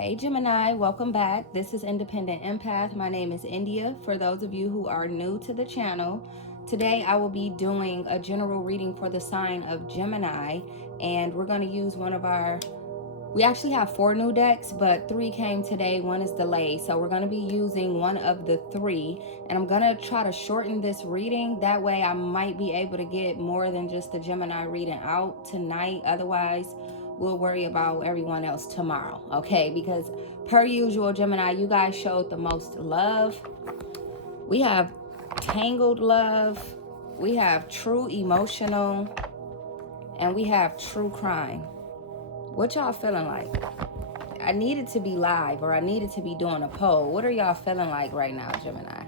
Hey Gemini, welcome back. This is Independent Empath. My name is India. For those of you who are new to the channel, today I will be doing a general reading for the sign of Gemini, and we're going to use one of we actually have 4 new decks, but 3 came today. 1 is delayed, so we're going to be using one of the 3, and I'm going to try to shorten this reading. That way I might be able to get more than just the Gemini reading out tonight. Otherwise, we'll worry about everyone else tomorrow, okay? Because per usual, Gemini, you guys showed the most love. We have tangled love, we have true emotional, and we have true crime. What y'all feeling like? I needed to be live, or I needed to be doing a poll. What are y'all feeling like right now, Gemini?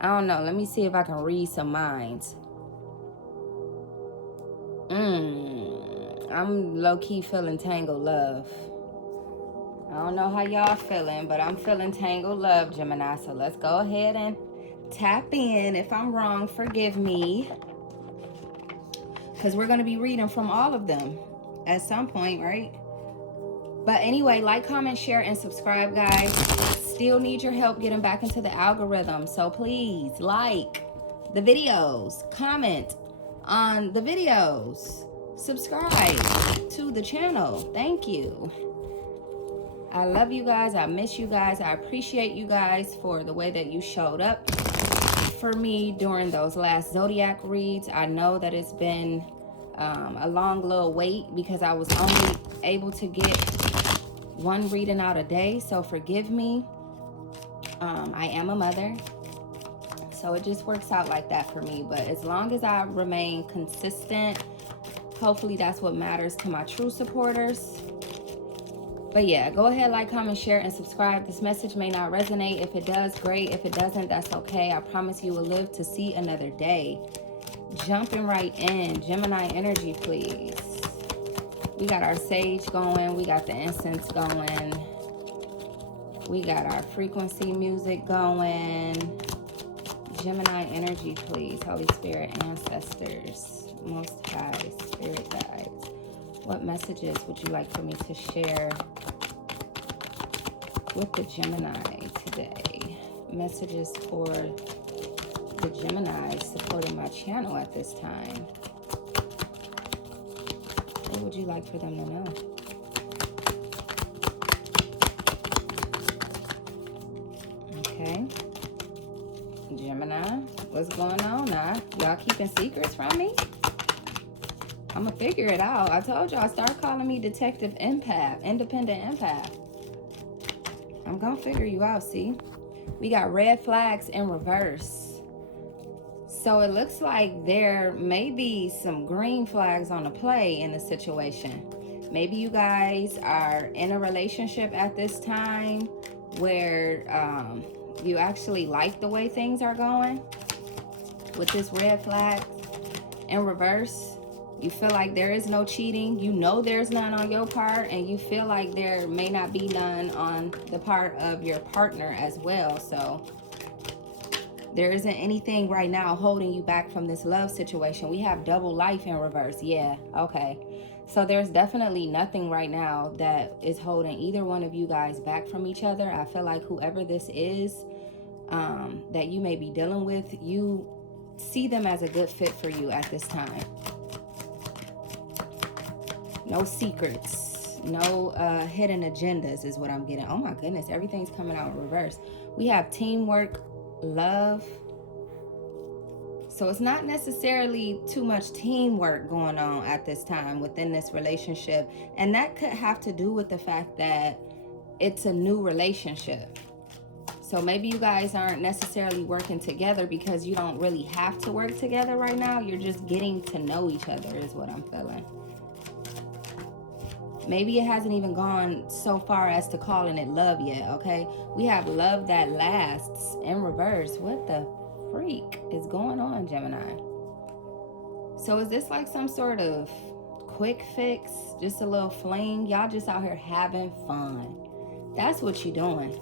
I don't know. Let me see if I can read some minds. I'm low-key feeling tangled love. I don't know how y'all feeling, but I'm feeling tangled love, Gemini. So let's go ahead and tap in. If I'm wrong, forgive me, because we're going to be reading from all of them at some point, right? But anyway, like, comment, share, and subscribe, guys. Still need your help getting back into the algorithm. So please like the videos, comment on the videos, subscribe to the channel. Thank you. I love you guys. I miss you guys. I appreciate you guys for the way that you showed up for me during those last zodiac reads. I know that it's been a long little wait because I was only able to get 1 reading out a day, so forgive me. I am a mother, so it just works out like that for me. But as long as I remain consistent, hopefully that's what matters to my true supporters. But yeah, go ahead, like, comment, share, and subscribe. This message may not resonate. If it does, great. If it doesn't, that's okay. I promise you will live to see another day. Jumping right in, Gemini energy, please. We got our sage going. We got the incense going. We got our frequency music going. Gemini energy, please. Holy Spirit, ancestors, Most High, Spirit guides. What messages would you like for me to share with the Gemini today? Messages for the Gemini supporting my channel at this time. What would you like for them to know? Okay. Gemini, what's going on now? Y'all keeping secrets from me? I'm gonna figure it out. I told y'all, start calling me Detective Empath, Independent Empath. I'm gonna figure you out, see? We got red flags in reverse. So it looks like there may be some green flags on the play in the situation. Maybe you guys are in a relationship at this time where you actually like the way things are going with this red flag in reverse. You feel like there is no cheating. You know there's none on your part, and you feel like there may not be none on the part of your partner as well. So there isn't anything right now holding you back from this love situation. We have double life in reverse. Yeah, okay. So there's definitely nothing right now that is holding either one of you guys back from each other. I feel like whoever this is that you may be dealing with, you see them as a good fit for you at this time. No secrets, no hidden agendas is what I'm getting. Oh my goodness, everything's coming out in reverse. We have teamwork, love. So it's not necessarily too much teamwork going on at this time within this relationship. And that could have to do with the fact that it's a new relationship. So maybe you guys aren't necessarily working together because you don't really have to work together right now. You're just getting to know each other is what I'm feeling. Maybe it hasn't even gone so far as to calling it love yet, okay? We have love that lasts in reverse. What the freak is going on, Gemini? So is this like some sort of quick fix? Just a little fling? Y'all just out here having fun. That's what you're doing.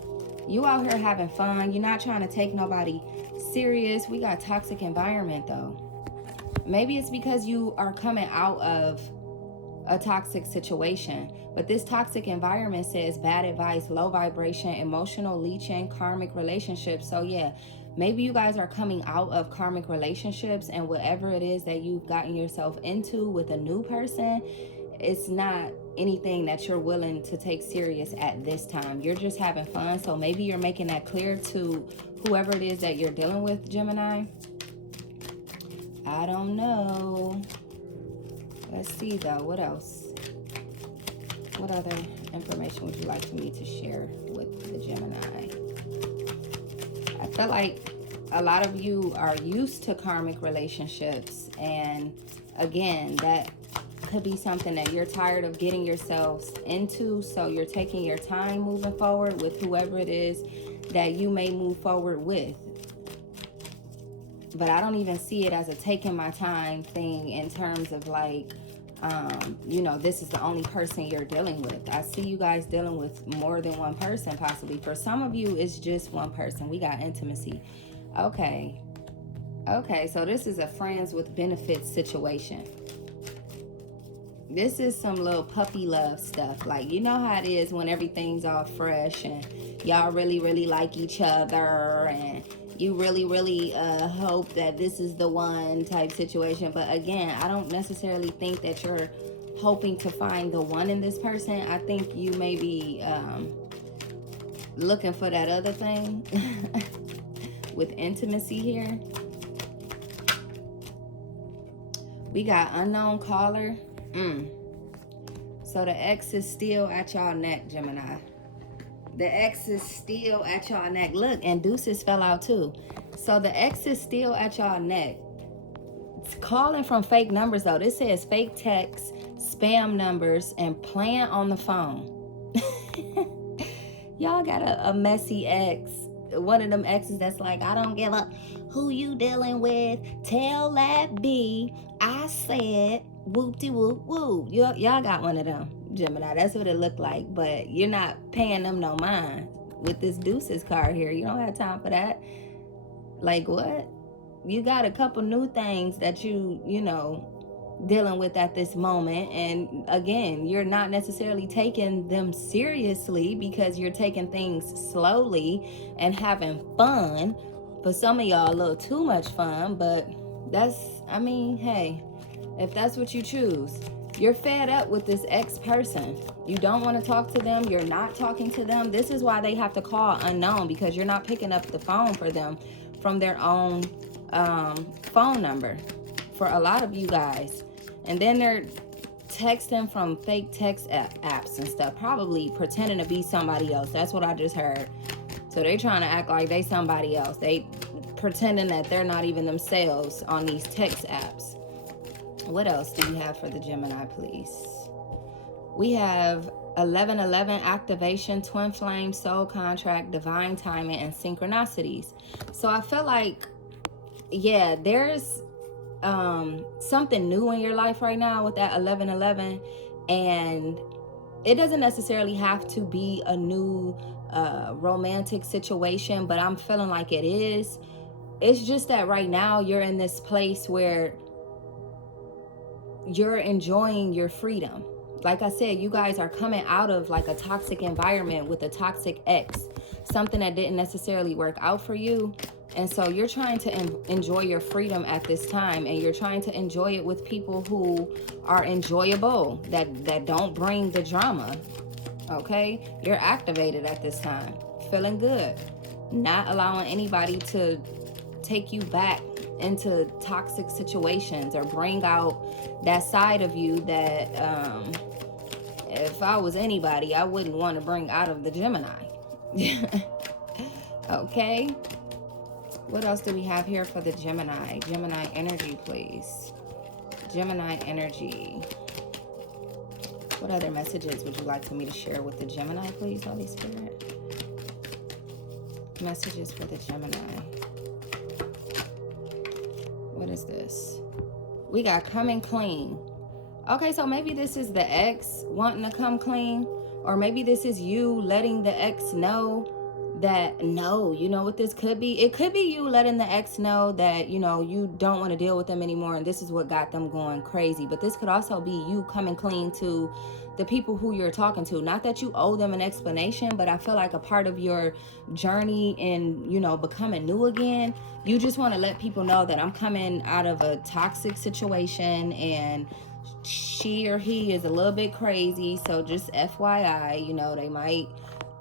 You out here having fun. You're not trying to take nobody serious. We got toxic environment though. Maybe it's because you are coming out of a toxic situation. But this toxic environment says bad advice, low vibration, emotional leeching, karmic relationships. So yeah, maybe you guys are coming out of karmic relationships, and whatever it is that you've gotten yourself into with a new person, it's not anything that you're willing to take serious at this time. You're just having fun. So maybe you're making that clear to whoever it is that you're dealing with, Gemini. I don't know. Let's see though. What else? What other information would you like for me to share with the Gemini? I feel like a lot of you are used to karmic relationships, and again, that could be something that you're tired of getting yourselves into, so you're taking your time moving forward with whoever it is that you may move forward with. But I don't even see it as a taking my time thing in terms of like, you know, this is the only person you're dealing with. I see you guys dealing with more than one person possibly. For some of you, it's just one person. We got intimacy. Okay. Okay, so this is a friends with benefits situation. This is some little puppy love stuff. Like, you know how it is when everything's all fresh and y'all really, really like each other and you really, really hope that this is the one type situation. But again, I don't necessarily think that you're hoping to find the one in this person. I think you may be looking for that other thing with intimacy here. We got unknown caller. So the X is still at y'all neck, Gemini. The X is still at y'all neck. Look, and deuces fell out too. So the X is still at y'all neck. It's calling from fake numbers though. This says fake texts, spam numbers, and playing on the phone. Y'all got a messy ex. One of them exes that's like, I don't give a who you dealing with. Tell that B I said whoop-de-whoop-whoop. Y'all got one of them, Gemini. That's what it looked like. But you're not paying them no mind with this deuces card here. You don't have time for that. Like what? You got a couple new things that you know, dealing with at this moment. And again, you're not necessarily taking them seriously because you're taking things slowly and having fun. For some of y'all, a little too much fun. But that's, I mean, hey, if that's what you choose. You're fed up with this ex person. You don't want to talk to them. You're not talking to them. This is why they have to call unknown, because you're not picking up the phone for them from their own phone number for a lot of you guys. And then they're texting from fake text apps and stuff, probably pretending to be somebody else. That's what I just heard. So they trying to act like they somebody else. They pretending that they're not even themselves on these text apps. What else do you have for the Gemini, please? We have 1111 activation, twin flame, soul contract, divine timing, and synchronicities. So I feel like, yeah, there's something new in your life right now with that 1111, and it doesn't necessarily have to be a new romantic situation, but I'm feeling like it is. It's just that right now you're in this place where you're enjoying your freedom. Like I said, you guys are coming out of like a toxic environment with a toxic ex, something that didn't necessarily work out for you. And so you're trying to enjoy your freedom at this time, and you're trying to enjoy it with people who are enjoyable, that don't bring the drama. Okay? You're activated at this time, feeling good, not allowing anybody to take you back into toxic situations or bring out that side of you that if I was anybody, I wouldn't want to bring out of the Gemini. Okay, what else do we have here for the Gemini? Gemini energy, please. Gemini energy. What other messages would you like for me to share with the Gemini, please, Holy Spirit? Messages for the Gemini. What is this? We got coming clean. Okay, so maybe this is the ex wanting to come clean, or maybe this is you letting the ex know that no, you know what this could be? It could be you letting the ex know that, you know, you don't want to deal with them anymore and this is what got them going crazy. But this could also be you coming clean to the people who you're talking to. Not that you owe them an explanation, but I feel like a part of your journey in, you know, becoming new again, you just want to let people know that I'm coming out of a toxic situation and she or he is a little bit crazy. So just FYI, you know, they might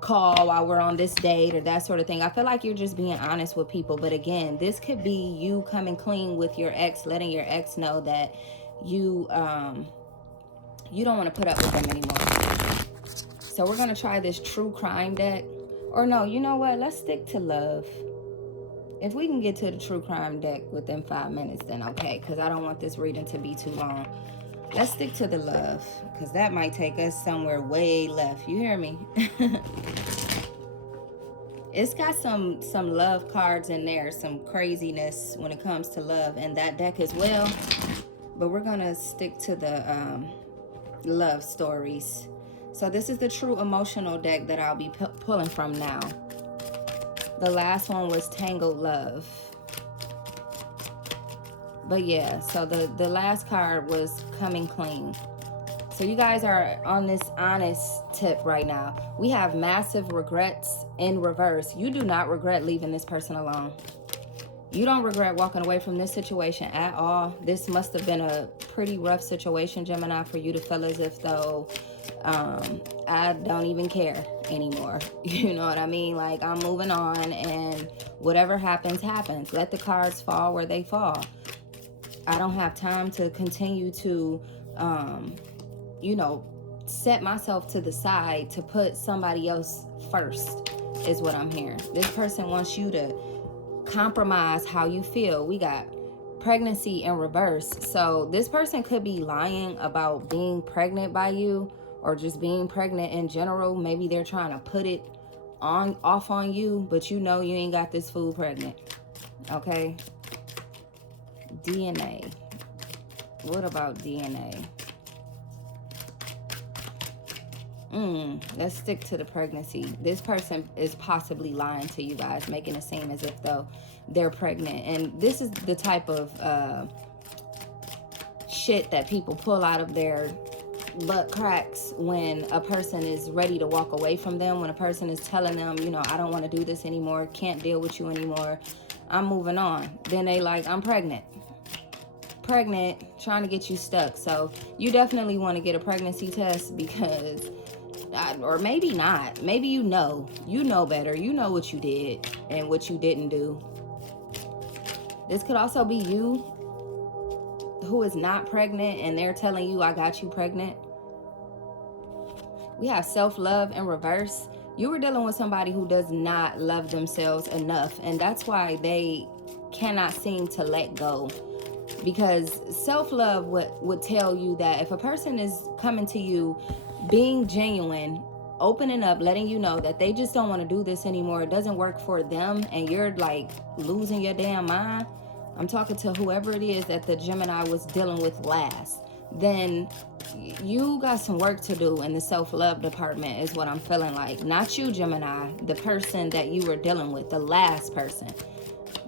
call while we're on this date or that sort of thing. I feel like you're just being honest with people. But again, this could be you coming clean with your ex, letting your ex know that you you don't want to put up with them anymore. So we're going to try this true crime deck. Or no, you know what? Let's stick to love. If we can get to the true crime deck within 5 minutes, then okay, because I don't want this reading to be too long. Let's stick to the love, because that might take us somewhere way left. You hear me? It's got some love cards in there, some craziness when it comes to love in that deck as well. But we're going to stick to the love stories. So this is the true emotional deck that I'll be pulling from now. The last one was Tangled Love. But yeah, so the last card was Coming Clean. So you guys are on this honest tip right now. We have massive regrets in reverse. You do not regret leaving this person alone. You don't regret walking away from this situation at all. This must have been a pretty rough situation, Gemini, for you to feel as if though I don't even care anymore. You know what I mean? Like, I'm moving on and whatever happens, happens. Let the cards fall where they fall. I don't have time to continue to, you know, set myself to the side to put somebody else first is what I'm hearing. This person wants you to compromise how you feel. We got pregnancy in reverse. So this person could be lying about being pregnant by you or just being pregnant in general. Maybe they're trying to put it off on you, but you know you ain't got this fool pregnant. Okay? DNA. What about DNA? Let's stick to the pregnancy. This person is possibly lying to you guys, making it seem as if though they're pregnant. And this is the type of shit that people pull out of their butt cracks when a person is ready to walk away from them, when a person is telling them, you know, I don't want to do this anymore, can't deal with you anymore, I'm moving on. Then they like, I'm pregnant, trying to get you stuck. So you definitely want to get a pregnancy test, because or maybe not, maybe you know better, you know what you did and what you didn't do. This could also be you who is not pregnant and they're telling you, I got you pregnant. We have self-love in reverse. You were dealing with somebody who does not love themselves enough, and that's why they cannot seem to let go. Because self-love would tell you that if a person is coming to you being genuine, opening up, letting you know that they just don't want to do this anymore, it doesn't work for them, and you're like losing your damn mind, I'm talking to whoever it is that the Gemini was dealing with last, then you got some work to do in the self-love department is what I'm feeling like. Not you, Gemini, the person that you were dealing with, the last person.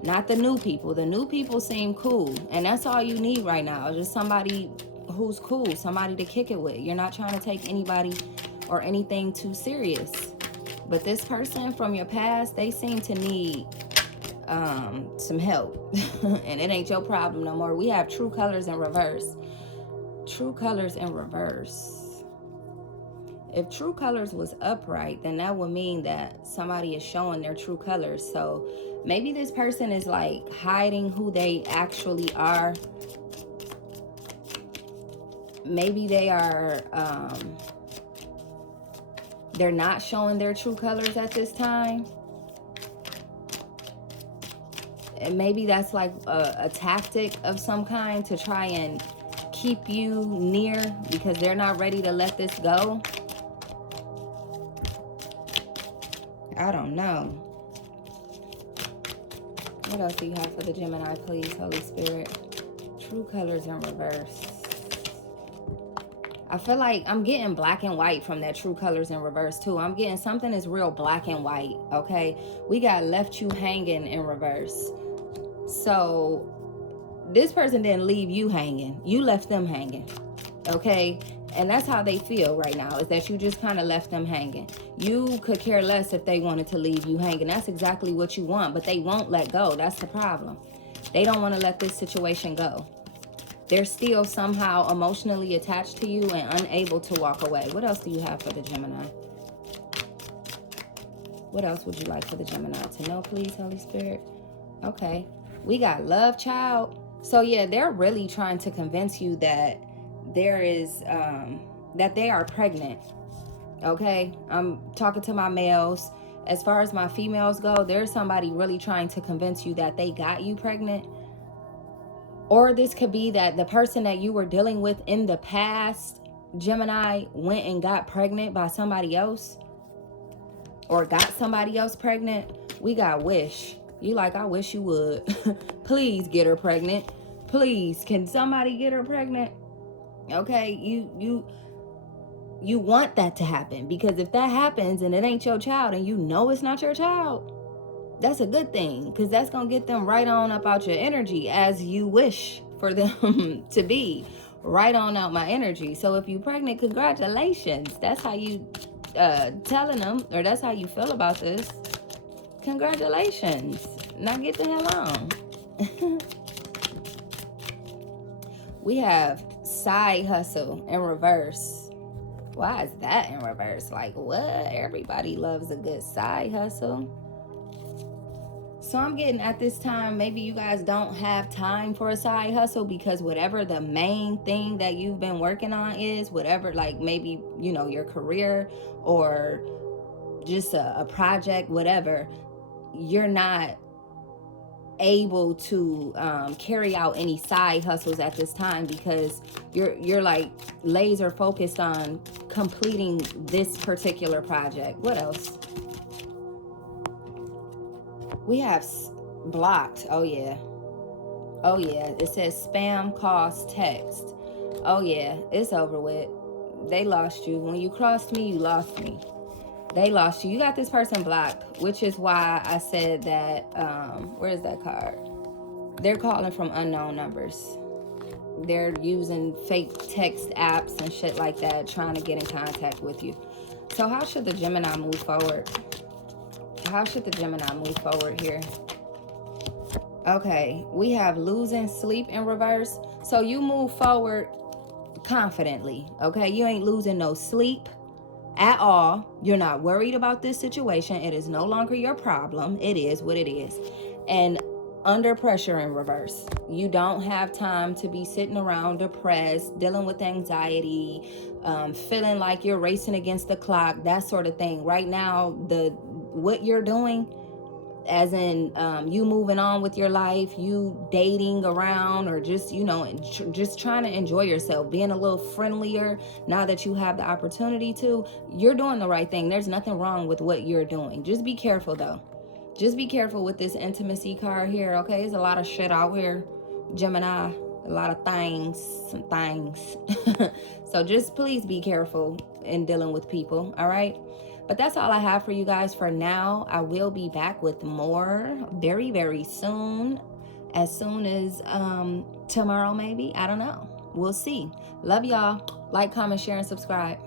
Not the new people. The new people seem cool, and that's all you need right now. Just somebody who's cool, somebody to kick it with. You're not trying to take anybody or anything too serious. But this person from your past, they seem to need some help. And it ain't your problem no more. We have true colors in reverse. True colors in reverse. If true colors was upright, then that would mean that somebody is showing their true colors. So maybe this person is like hiding who they actually are. Maybe they are, they're not showing their true colors at this time. And maybe that's like a tactic of some kind to try and keep you near because they're not ready to let this go. I don't know. What else do you have for the Gemini, please, Holy Spirit? True colors in reverse. I feel like I'm getting black and white from that true colors in reverse too. I'm getting something that's real black and white, okay? We got left you hanging in reverse. So this person didn't leave you hanging. You left them hanging, okay? And that's how they feel right now, is that you just kind of left them hanging. You could care less if they wanted to leave you hanging. That's exactly what you want, but they won't let go. That's the problem. They don't want to let this situation go. They're still somehow emotionally attached to you and unable to walk away. What else do you have for the Gemini? What else would you like for the Gemini to know, please, Holy Spirit? Okay. We got love child. So yeah, they're really trying to convince you that there is, that they are pregnant. Okay. I'm talking to my males. As far as my females go, there's somebody really trying to convince you that they got you pregnant. Or this could be that the person that you were dealing with in the past, Gemini, went and got pregnant by somebody else. Or got somebody else pregnant. We got wish. You like, I wish you would. Please get her pregnant. Please, can somebody get her pregnant? Okay, you want that to happen. Because if that happens and it ain't your child and you know it's not your child, that's a good thing, because that's going to get them right on up out your energy as you wish for them to be. Right on out my energy. So if you're pregnant, congratulations. That's how you telling them, or that's how you feel about this. Congratulations. Now get the hell on. We have side hustle in reverse. Why is that in reverse? Like, what? Everybody loves a good side hustle. So I'm getting at this time, maybe you guys don't have time for a side hustle because whatever the main thing that you've been working on is, whatever, like maybe, you know, your career or just a project, whatever, you're not able to carry out any side hustles at this time because you're like laser focused on completing this particular project. What else? We have blocked. Oh yeah. Oh yeah. It says spam calls text. Oh yeah. It's over with. They lost you. When you crossed me, you lost me. They lost you. You got this person blocked, which is why I said that, where's that card? They're calling from unknown numbers. They're using fake text apps and shit like that, trying to get in contact with you. So how should the Gemini move forward? How should the Gemini move forward here? Okay, we have losing sleep in reverse. So you move forward confidently, okay? You ain't losing no sleep at all. You're not worried about this situation. It is no longer your problem. It is what it is. And under pressure in reverse. You don't have time to be sitting around depressed, dealing with anxiety, feeling like you're racing against the clock, that sort of thing. Right now, what you're doing, as in you moving on with your life, you dating around, or just, you know, just trying to enjoy yourself, being a little friendlier now that you have the opportunity to, you're doing the right thing. There's nothing wrong with what you're doing. Just be careful though. Just be careful with this intimacy card here, okay? There's a lot of shit out here, Gemini. A lot of things, some things. So just please be careful in dealing with people, all right? But that's all I have for you guys for now. I will be back with more very, very soon. As soon as tomorrow, maybe. I don't know. We'll see. Love y'all. Like, comment, share, and subscribe.